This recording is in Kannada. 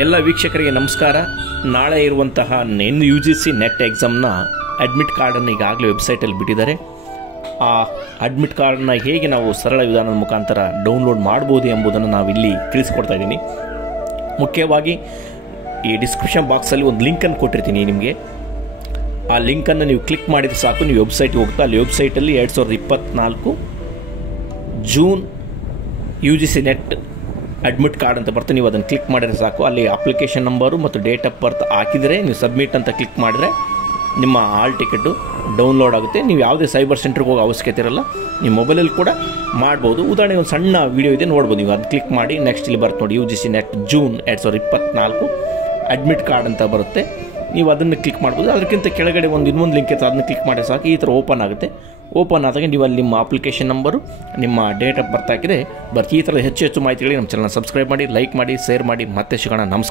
ಎಲ್ಲ ವೀಕ್ಷಕರಿಗೆ ನಮಸ್ಕಾರ. ನಾಳೆ ಇರುವಂತಹ UGC ನೆಟ್ ಎಕ್ಸಾಮ್ನ ಅಡ್ಮಿಟ್ ಕಾರ್ಡನ್ನು ಈಗಾಗಲೇ ವೆಬ್ಸೈಟಲ್ಲಿ ಬಿಟ್ಟಿದ್ದಾರೆ. ಆ ಅಡ್ಮಿಟ್ ಕಾರ್ಡನ್ನ ಹೇಗೆ ನಾವು ಸರಳ ವಿಧಾನದ ಮುಖಾಂತರ ಡೌನ್ಲೋಡ್ ಮಾಡ್ಬೋದು ಎಂಬುದನ್ನು ನಾವಿಲ್ಲಿ ತಿಳಿಸ್ಕೊಡ್ತಾ ಇದ್ದೀನಿ. ಮುಖ್ಯವಾಗಿ ಈ ಡಿಸ್ಕ್ರಿಪ್ಷನ್ ಬಾಕ್ಸಲ್ಲಿ ಒಂದು ಲಿಂಕನ್ನು ಕೊಟ್ಟಿರ್ತೀನಿ ನಿಮಗೆ. ಆ ಲಿಂಕನ್ನು ನೀವು ಕ್ಲಿಕ್ ಮಾಡಿದರೆ ಸಾಕು, ನೀವು ವೆಬ್ಸೈಟ್ಗೆ ಹೋಗ್ತಾ ಅಲ್ಲಿ ವೆಬ್ಸೈಟಲ್ಲಿ 2024 June UGC net admit card ಅಂತ ಬರ್ತದೆ. ನೀವು ಅದನ್ನು ಕ್ಲಿಕ್ ಮಾಡಿದರೆ ಸಾಕು. ಅಲ್ಲಿ ಅಪ್ಲಿಕೇಶನ್ ನಂಬರು ಮತ್ತು ಡೇಟ್ ಆಫ್ ಬರ್ತ್ ಹಾಕಿದರೆ ನೀವು ಸಬ್ಮಿಟ್ ಅಂತ ಕ್ಲಿಕ್ ಮಾಡಿದರೆ ನಿಮ್ಮ ಹಾಲ್ ಟಿಕೆಟು ಡೌನ್ಲೋಡ್ ಆಗುತ್ತೆ. ನೀವು ಯಾವುದೇ ಸೈಬರ್ ಸೆಂಟ್ರಿಗೆ ಹೋಗೋ ಅವಶ್ಯಕತೆ ಇರಲ್ಲ, ನೀವು ಮೊಬೈಲಲ್ಲಿ ಕೂಡ ಮಾಡ್ಬೋದು. ಉದಾಹರಣೆಗೆ ಒಂದು ಸಣ್ಣ ವೀಡಿಯೋ ಇದೆ, ನೋಡ್ಬೋದು. ನೀವು ಅದನ್ನು ಕ್ಲಿಕ್ ಮಾಡಿ ನೆಕ್ಸ್ಟ್ ಇಲ್ಲಿ ಬರುತ್ತೆ ನೋಡಿ, UGC net June 2024 admit card ಅಂತ ಬರುತ್ತೆ. ನೀವು ಅದನ್ನು ಕ್ಲಿಕ್ ಮಾಡ್ಬೋದು. ಅದಕ್ಕಿಂತ ಕೆಳಗಡೆ ಇನ್ನೊಂದು ಲಿಂಕ್ ಇರುತ್ತೆ, ಅದನ್ನು ಕ್ಲಿಕ್ ಮಾಡಿ ಸಾಕು. ಈ ಥರ ಓಪನ್ ಆಗುತ್ತೆ. ಓಪನ್ ಆದಾಗ ನೀವು ಅಲ್ಲಿ ನಿಮ್ಮ ಅಪ್ಲಿಕೇಶನ್ ನಂಬರು, ನಿಮ್ಮ ಡೇಟ್ ಆಫ್ ಬರ್ತ್ ಹಾಕಿದೆ ಬರ್ತಿ. ಈ ಥರದ ಹೆಚ್ಚು ಮಾಹಿತಿಗಳಿಗೆ ನಮ್ಮ ಚಾನಲ್ನ ಸಬ್ಸ್ಕ್ರೈಬ್ ಮಾಡಿ, ಲೈಕ್ ಮಾಡಿ, ಶೇರ್ ಮಾಡಿ. ಮತ್ತೆ ಸಿಗೋಣ. ನಮಸ್ಕಾರ.